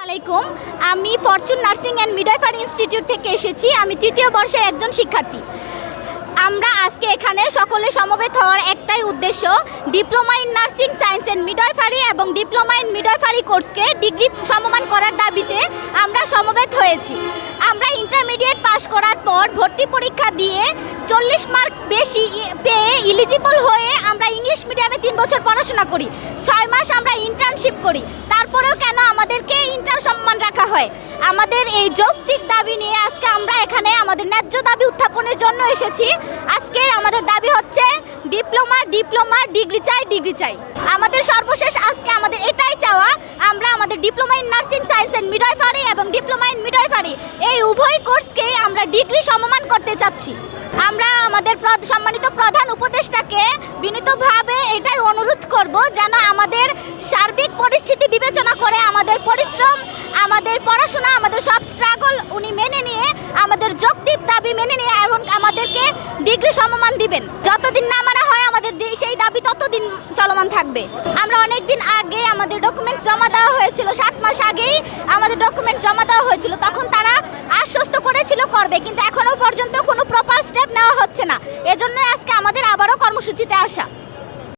আলাইকুম, আমি Fortune nursing and midwifery institute থেকে এসেছি। আমি তৃতীয় বর্ষের একজন শিক্ষার্থী। আমরা আজকে এখানে সকলে সমবেত হওয়ার একটাই উদ্দেশ্য, diploma in nursing science and midwifery এবং ডিপ্লোমা ইন মিডওয়াইফারি কোর্সকে ডিগ্রি সমমান করার দাবিতে আমরা সমবেত হয়েছি। আমরা ইন্টারমিডিয়েট পাশ করার পর ভর্তি পরীক্ষা দিয়ে 40 মার্ক বেশি পেয়ে এলিজিবল হয়ে আমরা ইংলিশ মিডিয়ামে 3 বছর পড়াশোনা করি, 6 মাস আমরা ইন্টার্নশিপ করি। তারপরেও কেন আমাদেরকে ইন্টার সম্মান রাখা হয়? আমাদের এই যৌক্তিক দাবি নিয়ে আজকে আমরা এখানে আমাদের ন্যায্য দাবি উত্থাপনের জন্য এসেছি। আজকে আমাদের দাবি হচ্ছে ডিপ্লোমা ডিগ্রি চাই। আমাদের সর্বশেষ আজকে আমাদের এটাই চাওয়া, আমরা আমাদের diploma in nursing science and midwifery এবং ডিপ্লোমা ইন মিডওয়াইফারি এই উভয় কোর্সকেই আমরা ডিগ্রি সমমান করতে চাচ্ছি। আমরা আমাদের সম্মানিত প্রধান উপদেষ্টাকে বিনীতভাবে এটাই অনুরোধ করব, যেন আমাদের সার্বিক পরিস্থিতি বিবেচনা করে আমাদের পরিশ্রম, আমাদের পড়াশোনা, আমাদের সব স্ট্রাগল উনি মেনে নিয়ে আমাদের যৌক্তিক দাবি মেনে নিয়ে এবং আমাদেরকে ডিগ্রি সমমান দিবেন। যতদিন না মারা হয় আমাদের সেই দাবি ততদিন চলমান থাকবে। আমরা অনেক দিন আগে আমাদের ডকুমেন্টস জমা দেওয়া হয়েছিল, 7 মাস আগেই আমাদের ডকুমেন্টস জমা দেওয়া হয়েছিল। তখন তারা আশ্বস্ত করেছিল করবে, কিন্তু এখনো পর্যন্ত কোনো প্রপার স্টেপ নেওয়া হচ্ছে না। এজন্য আজকে আমাদের আবারও কর্মসূচিতে আসা।